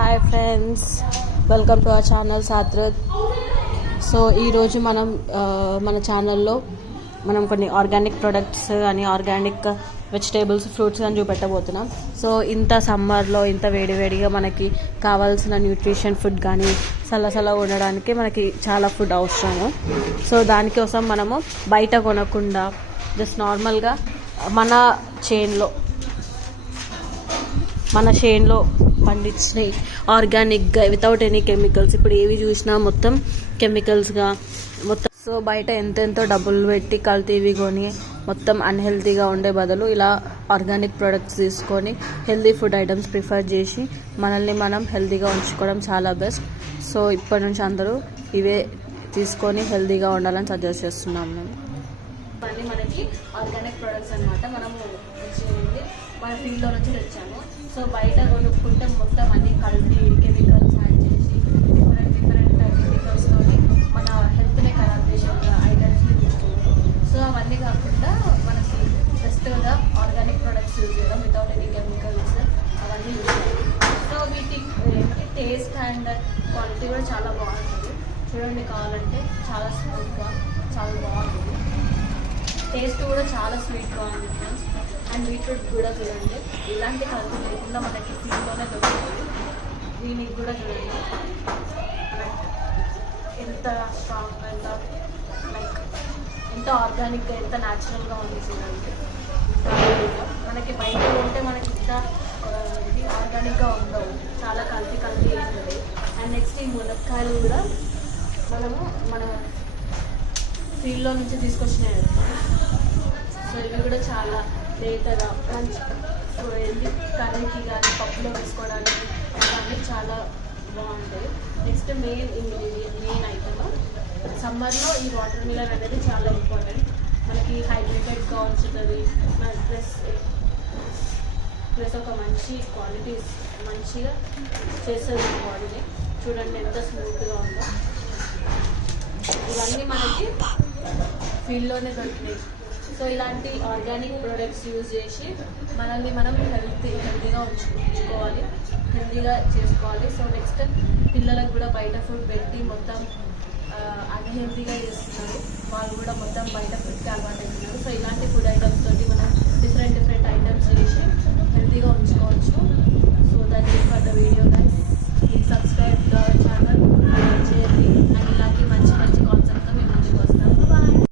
Hi friends, welcome to our channel సాత్రత్. So ఈరోజు మనం మన ఛానల్లో మనం కొన్ని ఆర్గానిక్ ప్రొడక్ట్స్ కానీ ఆర్గానిక్ వెజిటేబుల్స్, ఫ్రూట్స్ కానీ చూపెట్టబోతున్నాం. సో ఇంత సమ్మర్లో ఇంత వేడివేడిగా మనకి కావాల్సిన న్యూట్రిషన్ ఫుడ్ కానీ చల్లగా ఉండడానికి మనకి చాలా ఫుడ్ అవసరము. సో దానికోసం మనము బయట కొనకుండా జస్ట్ నార్మల్గా మన చేన్లో పండించినవి ఆర్గానిక్గా వితౌట్ ఎనీ కెమికల్స్. ఇప్పుడు ఏవి చూసినా మొత్తం కెమికల్స్గా మొత్తం. సో బయట ఎంతెంతో డబ్బులు పెట్టి కల్తీవి కొని మొత్తం అన్హెల్తీగా ఉండే బదులు ఇలా ఆర్గానిక్ ప్రొడక్ట్స్ తీసుకొని హెల్తీ ఫుడ్ ఐటమ్స్ ప్రిఫర్ చేసి మనల్ని మనం హెల్తీగా ఉంచుకోవడం చాలా బెస్ట్. సో ఇప్పటి నుంచి అందరూ ఇవే తీసుకొని హెల్తీగా ఉండాలని సజెస్ట్ చేస్తున్నాం మేము. ఇవన్నీ మనకి ఆర్గానిక్ ప్రొడక్ట్స్ అనమాట. మనము మన ఫీల్డ్లో నుంచి తెచ్చాము. సో బయట కొనుక్కుంటే మొత్తం అన్ని కల్తీ కెమికల్స్ యాడ్ చేసి డిఫరెంట్ కెమికల్స్తో మన హెల్త్ని ఖరాబ్ చేసే ఐటమ్స్ని తీసుకుంటాం. సో అవన్నీ కాకుండా మనకి బెస్ట్గా ఆర్గానిక్ ప్రొడక్ట్స్ యూజ్ చేయడం వితౌట్ ఎనీ కెమికల్స్ అవన్నీ యూజ్ చేయడం. సో వీటి టేస్ట్ అండ్ క్వాలిటీ కూడా చాలా బాగుంటుంది. చూడండి, కావాలంటే చాలా స్మూత్గా చాలా బాగుంటుంది. టేస్ట్ కూడా చాలా స్వీట్గా ఉంది ఫ్రెండ్స్. అండ్ బీట్రూట్ కూడా చూడండి, ఇలాంటి కలర్ లేకుండా మనకి ఫీల్డ్లోనే దొరుకుతుంది. దీనికి కూడా చూడండి ఎంత స్ట్రాంగ్గా, ఎంత ఆర్గానిక్గా, ఎంత న్యాచురల్గా ఉంది చూడండి. మనకి బయట ఉంటే మనకి ఇంత ఇది ఆర్గానిక్గా ఉండవు, చాలా కల్తీ ఉంటుంది. అండ్ నెక్స్ట్ ఈ మునక్కాయలు కూడా మనము మన ఫీల్డ్లో నుంచి తీసుకొచ్చినాయి. సో ఇవి కూడా చాలా లేతగా మంచి కర్రీకి కానీ పప్పులో వేసుకోవడానికి అవన్నీ చాలా బాగుంటాయి. నెక్స్ట్ మెయిన్ ఐటమ్ సమ్మర్లో ఈ వాటర్ మిలన్ అనేది చాలా ఇంపార్టెంట్. మనకి హైడ్రేటెడ్గా ఉంచుతుంది, ప్లస్ ఒక మంచి క్వాలిటీస్ మంచిగా చేస్తుంది బాడీని. చూడండి ఎంత స్మూత్గా ఉందో. ఇవన్నీ మనకి ఫీల్డ్లోనే దొరికినాయి. సో ఇలాంటి ఆర్గానిక్ ప్రొడక్ట్స్ యూజ్ చేసి మనల్ని మనం హెల్తీగా ఉంచుకోవాలి, హెల్తీగా చేసుకోవాలి. సో నెక్స్ట్ పిల్లలకు కూడా బయట ఫుడ్ పెట్టి మొత్తం అన్హెల్తీగా చేస్తున్నారు. వాళ్ళు కూడా మొత్తం బయట ఫుడ్కి అలవాటు అవుతున్నారు. సో ఇలా